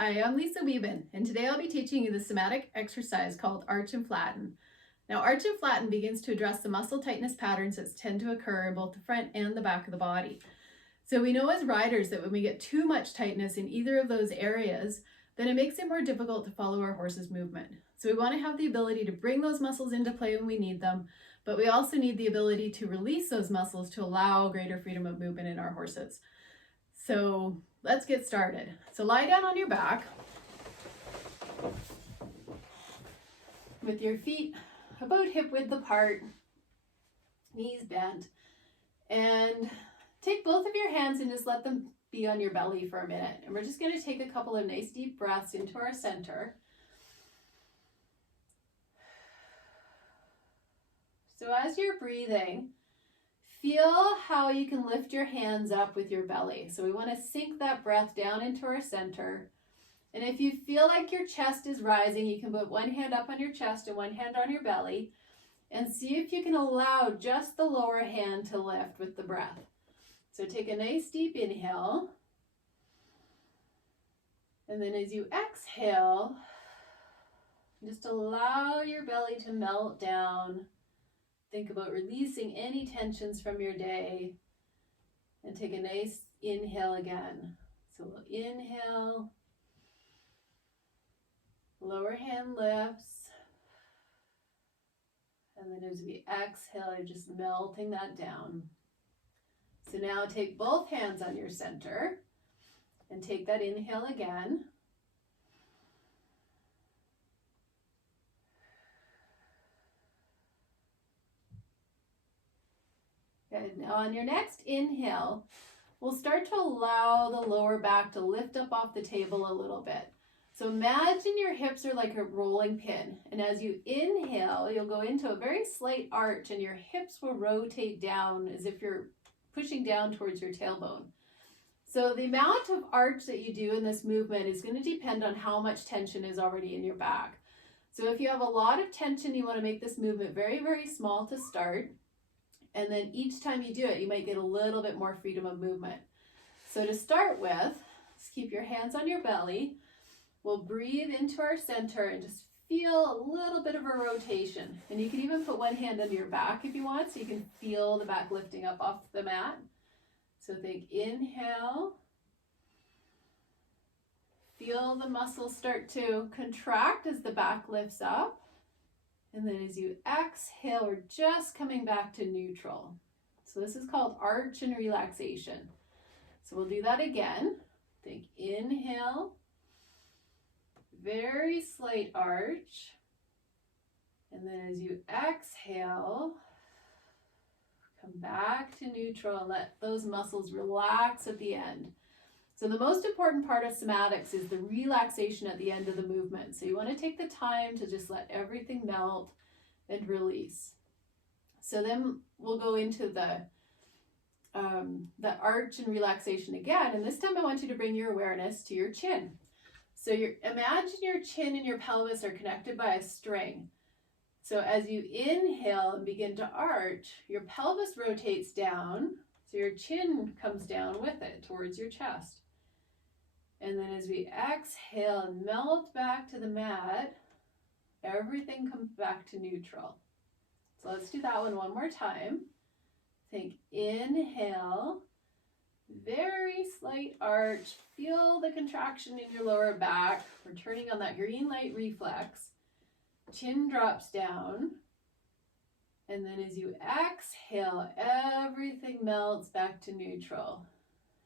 Hi, I'm Lisa Wieben, and today I'll be teaching you the somatic exercise called Arch and Flatten. Now, Arch and Flatten begins to address the muscle tightness patterns that tend to occur in both the front and the back of the body. So we know as riders that when we get too much tightness in either of those areas, then it makes it more difficult to follow our horse's movement. So we want to have the ability to bring those muscles into play when we need them, but we also need the ability to release those muscles to allow greater freedom of movement in our horses. So let's get started. So lie down on your back with your feet about hip width apart, knees bent, and take both of your hands and just let them be on your belly for a minute. And we're just going to take a couple of nice deep breaths into our center. So as you're breathing, feel how you can lift your hands up with your belly. So we want to sink that breath down into our center. And if you feel like your chest is rising, you can put one hand up on your chest and one hand on your belly, and see if you can allow just the lower hand to lift with the breath. So take a nice deep inhale. And then as you exhale, just allow your belly to melt down. Think about releasing any tensions from your day, and take a nice inhale again. So we'll inhale, lower hand lifts, and then as we exhale, you're just melting that down. So now take both hands on your center and take that inhale again. Good. Now on your next inhale, we'll start to allow the lower back to lift up off the table a little bit. So imagine your hips are like a rolling pin, and as you inhale, you'll go into a very slight arch and your hips will rotate down as if you're pushing down towards your tailbone. So the amount of arch that you do in this movement is going to depend on how much tension is already in your back. So if you have a lot of tension, you want to make this movement very, very small to start. And then each time you do it, you might get a little bit more freedom of movement. So to start with, just keep your hands on your belly. We'll breathe into our center and just feel a little bit of a rotation. And you can even put one hand under your back if you want, so you can feel the back lifting up off the mat. So think inhale. Feel the muscles start to contract as the back lifts up. And then as you exhale, we're just coming back to neutral. So this is called arch and relaxation. So we'll do that again. Think inhale, very slight arch. And then as you exhale, come back to neutral and let those muscles relax at the end. So the most important part of somatics is the relaxation at the end of the movement. So you want to take the time to just let everything melt and release. So then we'll go into the arch and relaxation again. And this time I want you to bring your awareness to your chin. So imagine your chin and your pelvis are connected by a string. So as you inhale and begin to arch, your pelvis rotates down, so your chin comes down with it towards your chest. And then as we exhale and melt back to the mat, everything comes back to neutral. So let's do that one more time. Think inhale, very slight arch. Feel the contraction in your lower back. We're turning on that green light reflex. Chin drops down. And then as you exhale, everything melts back to neutral.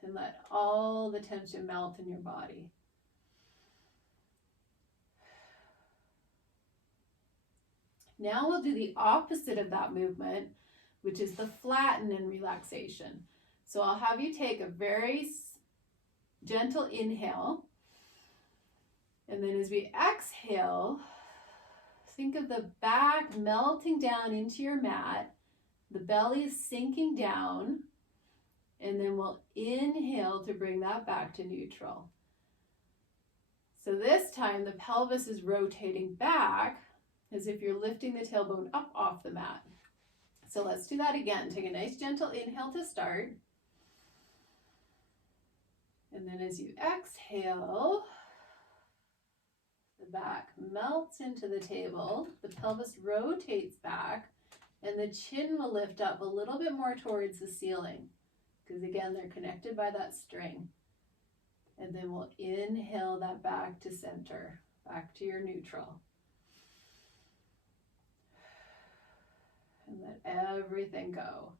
And let all the tension melt in your body. Now we'll do the opposite of that movement, which is the flatten and relaxation. So I'll have you take a very gentle inhale. And then as we exhale, think of the back melting down into your mat. The belly is sinking down. And then we'll inhale to bring that back to neutral. So this time the pelvis is rotating back as if you're lifting the tailbone up off the mat. So let's do that again. Take a nice gentle inhale to start. And then as you exhale, The back melts into the table, the pelvis rotates back, and the chin will lift up a little bit more towards the ceiling, because again, they're connected by that string. And then we'll inhale that back to center, back to your neutral. And let everything go.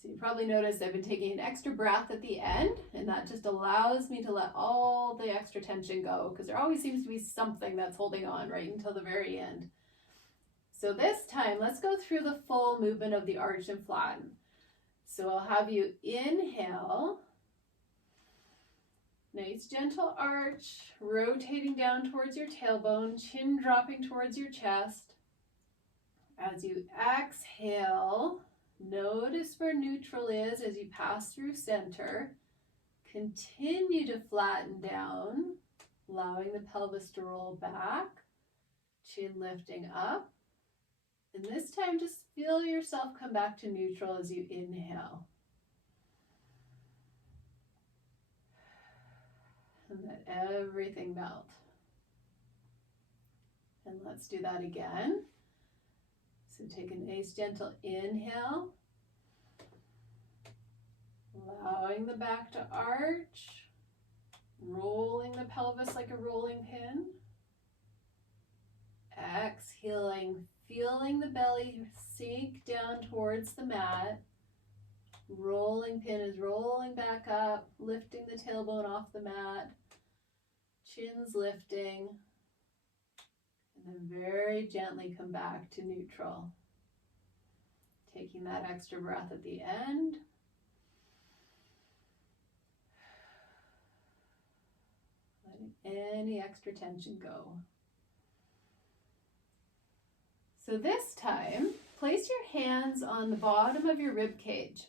So you probably noticed I've been taking an extra breath at the end, and that just allows me to let all the extra tension go, because there always seems to be something that's holding on right until the very end. So this time, let's go through the full movement of the arch and flatten. So I'll have you inhale, nice gentle arch, rotating down towards your tailbone, chin dropping towards your chest. As you exhale, notice where neutral is as you pass through center. Continue to flatten down, allowing the pelvis to roll back, chin lifting up. And this time, just feel yourself come back to neutral as you inhale. And let everything melt. And let's do that again. So take a nice gentle inhale, allowing the back to arch, rolling the pelvis like a rolling pin. Exhaling, feeling the belly sink down towards the mat. Rolling pin is rolling back up, lifting the tailbone off the mat. Chin's lifting. And then very gently come back to neutral. Taking that extra breath at the end. Letting any extra tension go. So this time, place your hands on the bottom of your rib cage.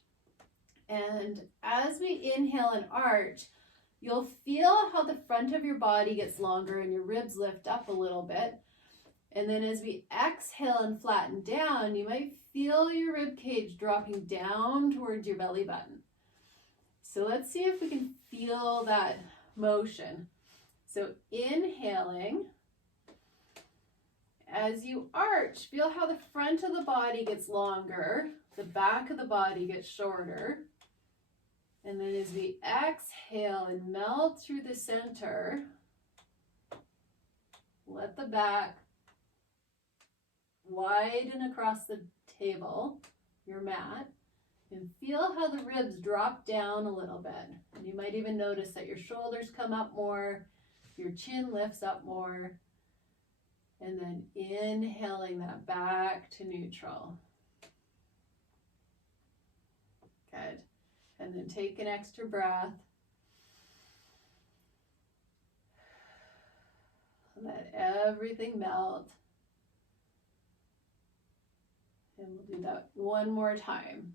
And as we inhale and arch, you'll feel how the front of your body gets longer and your ribs lift up a little bit. And then as we exhale and flatten down, you might feel your rib cage dropping down towards your belly button. So let's see if we can feel that motion. So inhaling. As you arch, feel how the front of the body gets longer, the back of the body gets shorter. And then as we exhale and melt through the center, let the back widen across the table, your mat, and feel how the ribs drop down a little bit. And you might even notice that your shoulders come up more, your chin lifts up more. And then inhaling that back to neutral. Good. And then take an extra breath. Let everything melt. And we'll do that one more time.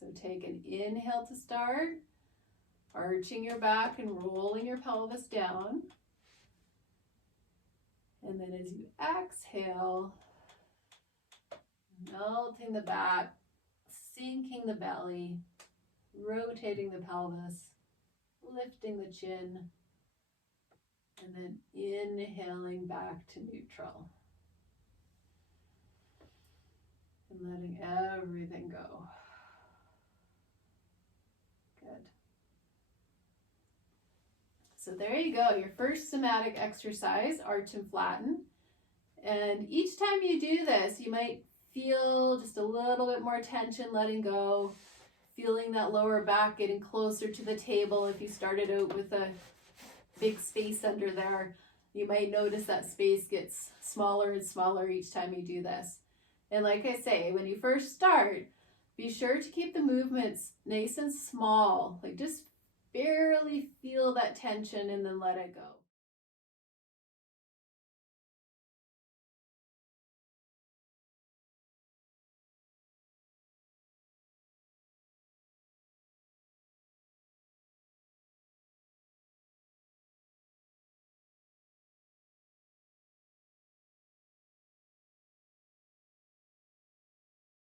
So take an inhale to start, arching your back and rolling your pelvis down. And then as you exhale, melting the back, sinking the belly, rotating the pelvis, lifting the chin, and then inhaling back to neutral. And letting everything go. Good. So there you go, your first somatic exercise, arch and flatten. And each time you do this, you might feel just a little bit more tension letting go, feeling that lower back getting closer to the table. If you started out with a big space under there, you might notice that space gets smaller and smaller each time you do this. And like I say, when you first start, be sure to keep the movements nice and small, like just barely feel that tension and then let it go.